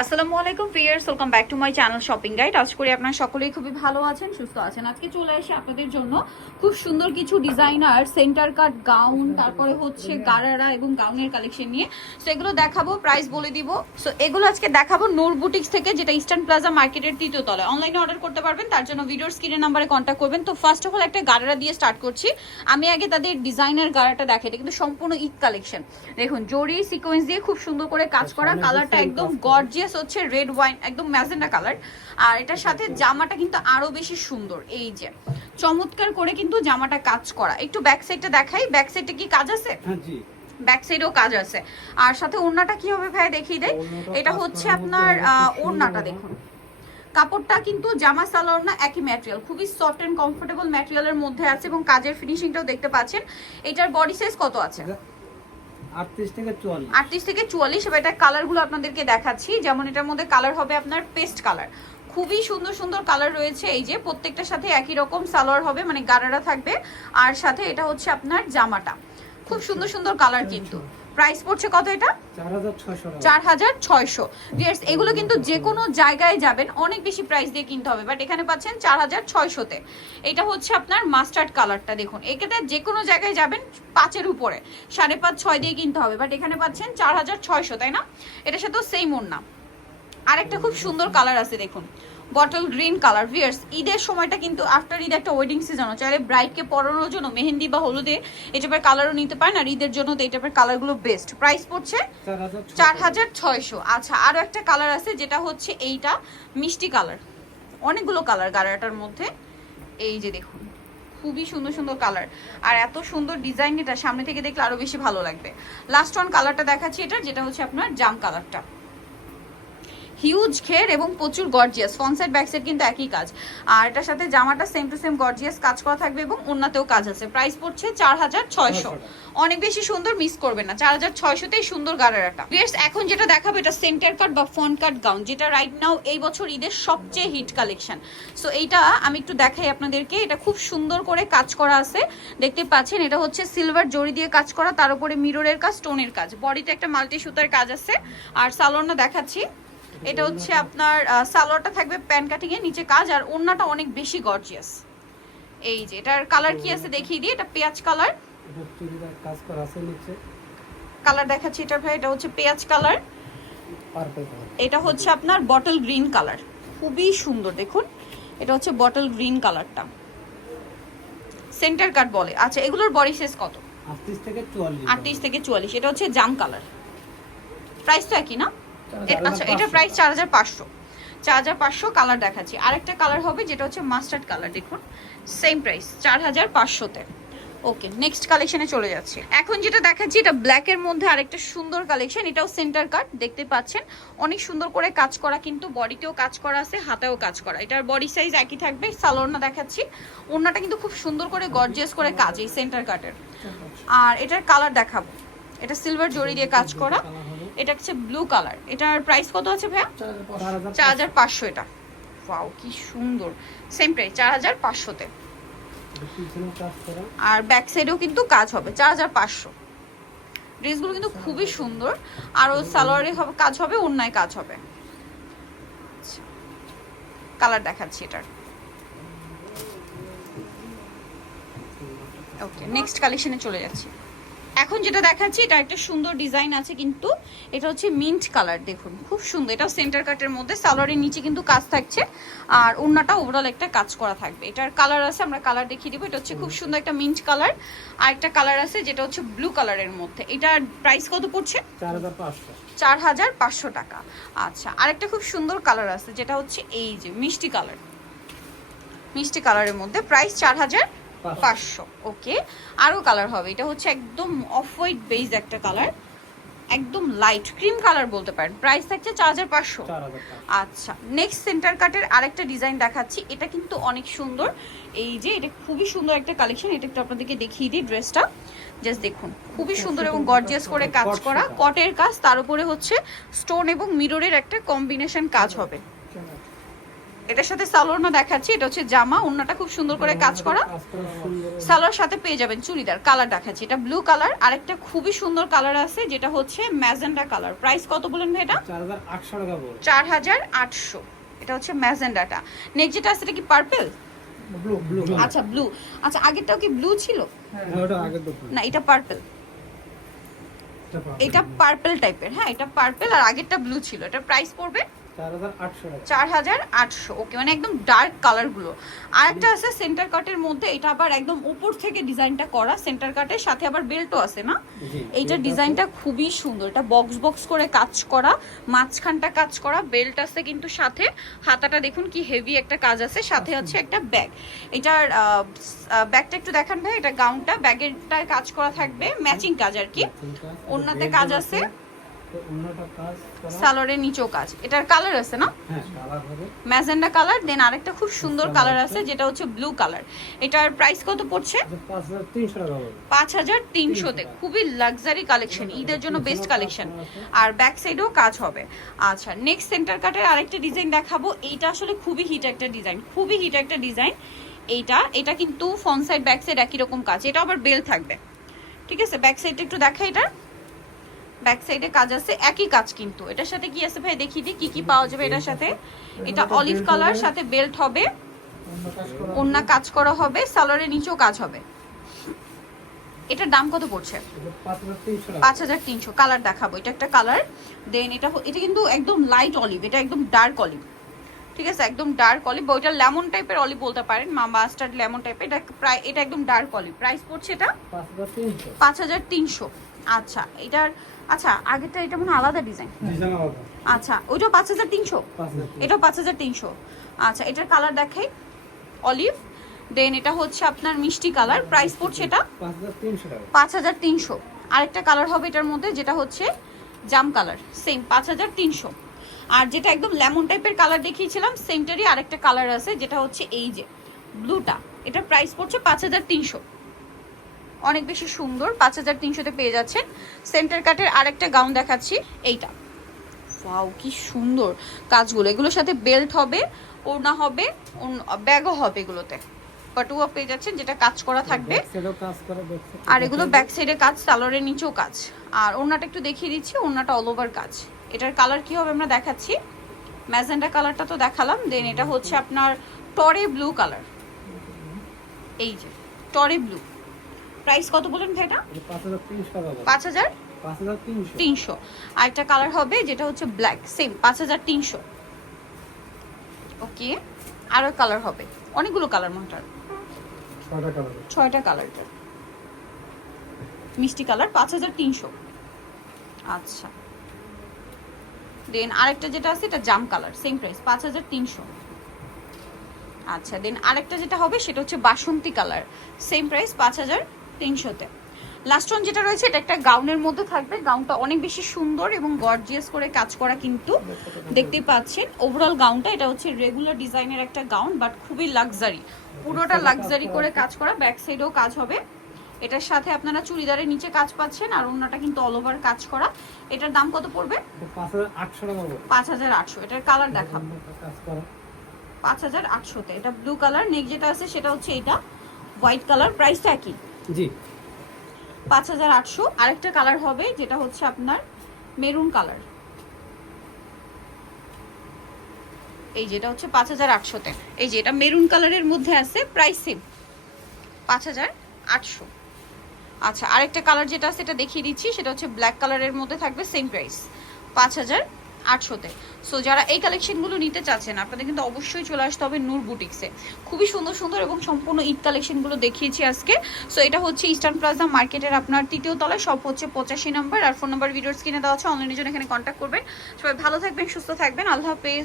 আসসালামু আলাইকুম viewers, welcome back to my channel shopping guide. আশা করি আপনারা সকলেই খুবই ভালো আছেন, সুস্থ আছেন। আজকে চলে এসে আপনাদের জন্য খুব সুন্দর কিছু ডিজাইনার সেন্টার কাট গাউন, তারপরে হচ্ছে গারারা এবং গাউনের কালেকশন নিয়ে সো এগুলো দেখাবো, প্রাইস বলে দিব। সো এগুলো আজকে দেখাবো নূর বুটিক্স থেকে, যেটা ইস্টার্ন প্লাজা মার্কেটের 3য় তলায়। অনলাইনে অর্ডার করতে পারবেন, তার জন্য ভিডিওর স্ক্রিনের নাম্বারে কন্ট্যাক্ট করবেন। তো ফার্স্ট অফ অল একটা গারারা দিয়ে স্টার্ট করছি। আমি আগে তাদের ডিজাইনার গারাটা দেখাই, এটা কিন্তু সম্পূর্ণ ঈদ কালেকশন। দেখুন জরি সিকোয়েন্স দিয়ে খুব সুন্দর করে কাজ করা, কালারটা একদম গর্জিয়াস হচ্ছে রেড ওয়াইন, একদম ম্যাজেন্ডা কালার। আর এটার সাথে জামাটা কিন্তু আরো বেশি সুন্দর, এই যে চমৎকার করে কিন্তু জামাটা কাজ করা। একটু ব্যাক সাইডটা দেখাই, ব্যাক সাইডে কি কাজ আছে? জি, ব্যাক সাইডেও কাজ আছে। আর সাথে ওড়নাটা কি হবে ভাই দেখিয়ে দেয়। এটা হচ্ছে আপনার ওড়নাটা দেখুন, কাপড়টা কিন্তু জামা সালোয়ার না, একই ম্যাটেরিয়াল, খুবই সফট এন্ড কমফোর্টেবল ম্যাটেরিয়ালের মধ্যে আছে এবং কাজের ফিনিশিংটাও দেখতে পাচ্ছেন। এটার বডি সাইজ কত আছে? 38 থেকে 44। 38 থেকে 44। এবার এটা কালারগুলো আপনাদেরকে দেখাচ্ছি। যেমন এটার মধ্যে কালার হবে আপনার পেস্ট কালার, খুবই সুন্দর সুন্দর কালার রয়েছে। এই যে প্রত্যেকটার সাথে একই রকম সালোয়ার হবে, মানে গারারা থাকবে। আর সাথে এটা হচ্ছে আপনার জামাটা, খুব সুন্দর সুন্দর কালার। কিন্তু প্রাইস পড়ছে কত? এটা 4600। ভিউয়ার্স এগুলো কিন্তু যে কোনো জায়গায় যাবেন অনেক বেশি প্রাইস দিয়ে কিনতে হবে, বাট এখানে পাচ্ছেন 4600-তে। এটা হচ্ছে আপনার মাস্টার্ড কালারটা, দেখুন এখানে যে কোনো জায়গায় যাবেন 5-এর উপরে, 5.5-6 দিয়ে কিনতে হবে, বাট এখানে পাচ্ছেন 4600, তাই না? এটার সাথেও সেম ওড়না। আরেকটা খুব সুন্দর কালার আছে, দেখুন বটল গ্রিন কালার। ভিউয়ার্স ঈদের সময়টা কিন্তু আফটার ঈদ একটা ওয়েডিং সিজনও, চাইলে ব্রাইডকে পরানোর জন্য মেহেন্দি বা হলুদে এই টাইপের কালারও নিতে পারেন। আর ঈদের জন্য তো এই টাইপের কালারগুলো বেস্ট। প্রাইস পড়ছে 4600। আচ্ছা, আরও একটা কালার আছে যেটা হচ্ছে এইটা মিষ্টি কালার, অনেকগুলো কালার গারাটার মধ্যে। এই যে দেখুন খুবই সুন্দর সুন্দর কালার, আর এত সুন্দর ডিজাইন, এটা সামনে থেকে দেখলে আরো বেশি ভালো লাগবে। লাস্ট ওয়ান কালারটা দেখাচ্ছি, এটা যেটা হচ্ছে আপনার জাম কালারটা, হিউজ ঘের এবং প্রচুর gorgeous. Front side back side কিন্তু একই কাজ। আর এটার সাথে জামাটা সেম টু সেম গর্জিয়াস কাজ করা থাকবে এবং ওড়নাতেও কাজ আছে। প্রাইস পড়ছে 4600। অনেক বেশি সুন্দর, মিস করবেন না। 4600তেই সুন্দর গারারাটা। ভিউয়ার্স এখন যেটা দেখাবো এটা সেন্টার কাট বা ফ্রন্ট কাট গাউন, যেটা রাইট নাও এই বছর ঈদের সবচেয়ে হিট কালেকশন। সো এইটা আমি একটু দেখাই আপনাদেরকে। এটা খুব সুন্দর করে কাজ করা আছে, দেখতে পাচ্ছেন। এটা হচ্ছে সিলভার জরি দিয়ে কাজ করা, তার উপরে মিররের কাজ, স্টোনের কাজ, বডিতে একটা মাল্টি সুতার কাজ আছে। আর সালোয়ারটা দেখাচ্ছি, এটা হচ্ছে আপনার সালোয়ারটা থাকবে প্যান কাটিং এর নিচে কাজ, আর ওড়নাটা অনেক বেশি গর্জিয়াস। এই যে এটার কালার কি আছে দেখিয়ে দিই। এটা পেঁয়াজ কালার, কাজ করা আছে নিচে কালার দেখাচ্ছি। এটা ভাই এটা হচ্ছে পেঁয়াজ কালার, পার্পল কালার। এটা হচ্ছে আপনার বটল গ্রিন কালার, খুবই সুন্দর। দেখুন এটা হচ্ছে বটল গ্রিন কালারটা, সেন্টার কাট বলে। আচ্ছা এগুলোর বডি সাইজ কত? 38 থেকে 44। 38 থেকে 44। এটা হচ্ছে জাম কালার, প্রাইস তো একই না? আচ্ছা এটা প্রাইস 4500। 4500 কালার দেখাচ্ছি। আরেকটা কালার হবে যেটা হচ্ছে মাস্টার্ড কালার, দেখুন সেম প্রাইস 4500-তে। ওকে, নেক্সট কালেকশনে চলে যাচ্ছে। এখন যেটা দেখাচ্ছি এটা ব্ল্যাক এর মধ্যে আরেকটা সুন্দর কালেকশন। এটাও সেন্টার কাট, দেখতে পাচ্ছেন অনেক সুন্দর করে কাজ করা, কিন্তু বডিতেও কাজ করা আছে, হাতেও কাজ করা। এটার বডি সাইজ একই থাকবে। সালোয়ারটা দেখাচ্ছি, ওড়নাটা কিন্তু খুব সুন্দর করে গর্জিয়াস করে কাজ এই সেন্টার কাটের। আর এটার কালার দেখাবো, এটা সিলভার জরি দিয়ে কাজ করা, এটা হচ্ছে ব্লু কালার। এটার প্রাইস কত আছে ভাইয়া? 4500। এটা ওয়াও কি সুন্দর, সেম প্রাইস 4500-তে। আর ব্যাক সাইডেও কিন্তু কাজ হবে 4500। ড্রেসগুলো কিন্তু খুবই সুন্দর, আর ও সালোয়ারে হবে কাজ হবে, ওড়নায় কাজ হবে। কালার দেখাচ্ছি এটার। ওকে, নেক্সট কালেকশনে চলে যাচ্ছি। এখন যেটা দেখাচ্ছি এটা একটা সুন্দর ডিজাইন আছে, কিন্তু এটা হচ্ছে মিন্ট কালার, দেখুন খুব সুন্দর। এটাও সেন্টার কাটের মধ্যে, সালোয়ারের নিচে কিন্তু কাজ থাকছে, আর ওড়নাটা ওভারঅল একটা কাজ করা থাকবে। এটার কালার আছে, আমরা কালার দেখিয়ে দিব। এটা হচ্ছে খুব সুন্দর একটা মিন্ট কালার। আর একটা কালার আছে যেটা হচ্ছে ব্লু কালারের মধ্যে। এটার প্রাইস কত পড়ছে? 4500 টাকা। আচ্ছা, আরেকটা খুব সুন্দর কালার আছে যেটা হচ্ছে এই যে মিষ্টি কালার, মিষ্টি কালারের মধ্যে, প্রাইস 4500। ওকে, আরো কালার হবে। এটা হচ্ছে একদম অফ হোয়াইট বেজ একটা কালার, একদম লাইট ক্রিম কালার বলতে পারেন। প্রাইস থাকছে 4500। আচ্ছা, নেক্সট সেন্টার কাটের আরেকটা ডিজাইন দেখাচ্ছি। এটা কিন্তু অনেক সুন্দর, এই যে এটা খুবই সুন্দর একটা কালেকশন। এটা একটু আপনাদেরকে দেখিয়ে দিই। ড্রেসটা জাস্ট দেখুন, খুবই সুন্দর এবং গর্জিয়াস করে কাজ করা, কটের কাজ, তার উপরে হচ্ছে স্টোন এবং মিররের একটা কম্বিনেশন কাজ হবে। এটার সাথে সালোয়ারও দেখাচ্ছি, এটা হচ্ছে জামা, ওন্নাটা খুব সুন্দর করে কাজ করা। কাজ করা সুন্দর। সালোয়ার সাথে পেয়ে যাবেন চুড়িদার। কালার দেখাচ্ছি, এটা ব্লু কালার, আরেকটা খুবই সুন্দর কালার আছে যেটা হচ্ছে ম্যাজেন্ডা কালার। প্রাইস কত বলেন ভাই এটা? 4800 টাকা পড়বে। 4800। এটা হচ্ছে ম্যাজেন্ডাটা। নেক্সট যেটা আছে এটা কি পার্পল? ব্লু। আচ্ছা ব্লু। আচ্ছা আগেরটাও কি ব্লু ছিল? হ্যাঁ ওটা আগে তো না এটা পার্পল। এটা পার্পল টাইপের, হ্যাঁ এটা পার্পল আর আগেরটা ব্লু ছিল। এটা প্রাইস পড়বে 4800 টাকা। 4800। ওকে, মানে একদম ডার্ক কালার গুলো। আর একটা আছে সেন্টার কাটের মধ্যে, এটা আবার একদম উপর থেকে ডিজাইনটা করা, সেন্টার কাটের সাথে আবার বেল্টও আছে না? জি। এইটার ডিজাইনটা খুবই সুন্দর, এটা বক্স বক্স করে কাজ করা, মাঝখানটা কাজ করা, বেল্ট আছে কিন্তু সাথে। হাতাটা দেখুন কি হেভি একটা কাজ আছে, সাথে হচ্ছে একটা ব্যাগ। এটার ব্যাগটা একটু দেখান ভাই। এটা গাউনটা, ব্যাগেরটায় কাজ করা থাকবে, ম্যাচিং কাজ আর কি। ওন্নাতে কাজ আছে, ওন্নাটা কাজ করা। সালোয়ারের নিচেও কাজ। এটার কালার আছে না? হ্যাঁ কালার হবে। Magenta colour. দেন আরেকটা খুব সুন্দর কালার আছে যেটা হচ্ছে ব্লু কালার। এটার প্রাইস কত পড়ছে? 5300 টাকা পড়বে। 5300 তে। খুবই লাক্সারি কালেকশন, ঈদের জন্য বেস্ট কালেকশন। আর ব্যাক সাইডেও কাজ হবে। আচ্ছা নেক্সট সেন্টার কাটের আরেকটা ডিজাইন দেখাবো। এইটা আসলে খুবই হিট একটা ডিজাইন, খুবই হিট একটা ডিজাইন এইটা। এটা কিন্তু ফ্রন্ট সাইড ব্যাক সাইড একই রকম কাজ, এটা আবার বেল থাকবে। ঠিক আছে, ব্যাক সাইডটা একটু দেখা। এটা ব্যাক সাইডে কাজ আছে, একই কাজ কিন্তু। এটার সাথে কি আছে ভাই দেখিয়ে দিই কি কি পাওয়া যাবে এটার সাথে। এটা অলিভ কালার, সাথে বেল্ট হবে, ওন্না কাজ করা হবে, সালোয়ারের নিচেও কাজ হবে। এটার দাম কত পড়ছে? 5300। কালার দেখাবো, এটা একটা কালার। দেন এটা কিন্তু একদম লাইট অলিভ, এটা একদম ডার্ক অলিভ। ঠিক আছে, একদম ডার্ক অলিভ, বা ওইটা লেমন টাইপের অলিভ বলতে পারেন, মাস্টার্ড লেমন টাইপের। এটা প্রায়, এটা একদম ডার্ক অলিভ। প্রাইস পড়ছে এটা 5300। আচ্ছা এটার, আচ্ছা আগেরটা এটা মনে হয় আলাদা ডিজাইন। আচ্ছা ওইটাও 5300, এটাও 5300। আচ্ছা এটার কালার দেখাই, অলিভ। দেন এটা হচ্ছে আপনার মিষ্টি কালার। প্রাইস পড়ছে এটা 5300। আরেকটা কালার হবে এটার মধ্যে যেটা হচ্ছে জাম কালার, সেম 5300। আর যেটা একদম লেমন টাইপের কালার দেখিয়েছিলাম সেমটারই আরেকটা কালার আছে যেটা হচ্ছে এই যে ব্লুটা। এটার প্রাইস পড়ছে 5300। অনেক বেশি সুন্দর, 5300 তে পেয়ে যাচ্ছেন। সেন্টার কাটের আরেকটা গাউন দেখাচ্ছি, এইটা। ওয়াও কি সুন্দর কাজগুলো, এগুলোর সাথে বেল্ট হবে, ওড়না হবে, ব্যাগও হবে এগুলোতে। পাটুয়া পেয়ে যাচ্ছেন যেটা কাজ করা থাকবে। আর এগুলো ব্যাক সাইডে কাজ, সালোয়ারের নিচেও কাজ। আর ওড়নাটা একটু দেখিয়ে দিচ্ছি, ওড়নাটা অল ওভার কাজ। এটার কালার কি হবে আমরা দেখাচ্ছি। ম্যাজেন্ডা কালারটা তো দেখালাম। দেন এটা হচ্ছে আপনার টরে ব্লু কালার, এই যে টরে ব্লু। প্রাইস কত বলেন ভাই এটা? 5300। আর একটা কালার হবে যেটা হচ্ছে ব্ল্যাক, সেম 5300। ওকে, আরো কালার হবে, অনেকগুলো কালার মাটার, 6টা কালার। মিষ্টি কালার 5300। আচ্ছা দেন আরেকটা যেটা আছে এটা জাম কালার, সেম প্রাইস 5300। আচ্ছা দেন আরেকটা যেটা হবে সেটা হচ্ছে বাসন্তী কালার, সেম প্রাইস 5300 তে। লাস্ট ওয়ান যেটা রয়েছে এটা একটা গাউনের মধ্যে থাকবে। গাউনটা অনেক বেশি সুন্দর এবং গর্জিয়াস করে কাজ করা কিন্তু, দেখতেই পাচ্ছেন। ওভারঅল গাউনটা এটা হচ্ছে রেগুলার ডিজাইনের একটা গাউন, বাট খুবই লাক্সারি, পুরোটা লাক্সারি করে কাজ করা। ব্যাক সাইডেও কাজ হবে। এটার সাথে আপনারা চুড়িদারের নিচে কাজ পাচ্ছেন, আর ওন্নাটা কিন্তু অল ওভার কাজ করা। এটার দাম কত পড়বে? 5800। এটার কালার দেখাবো 5800 তে। এটা ব্লু কালার। নেক্সট যেটা আছে সেটা হচ্ছে এটা হোয়াইট কালার। প্রাইসটা একই জি, 5800। আরেকটা কালার হবে যেটা হচ্ছে আপনার মেরুন কালার, এই যেটা হচ্ছে 5800 তে। এই যে এটা মেরুন কালারের মধ্যে আছে, প্রাইস সেম 5800। আচ্ছা আরেকটা কালার যেটা আছে এটা দেখিয়ে দিচ্ছি, সেটা হচ্ছে ব্ল্যাক কালারের মধ্যে থাকবে, সেম প্রাইস 5800 তে। সো যারা এই কালেকশনগুলো নিতে চাচ্ছেন আপনাদের কিন্তু অবশ্যই চলে আসতে হবে নূর বুটিক্সে। খুবই সুন্দর সুন্দর এবং সম্পূর্ণ ঈদ কালেকশনগুলো দেখিয়েছি আজকে। সো এটা হচ্ছে ইস্টার্ন প্লাজা মার্কেটের আপনার 3য় তলায়, সব হচ্ছে 85 নম্বর। আর ফোন নাম্বার ভিডিওর স্ক্রিনে দেওয়া আছে, অনলাইনের জন্য এখানে কন্ট্যাক্ট করবেন। সবাই ভালো থাকবেন, সুস্থ থাকবেন, আল্লাহ হাফেজ।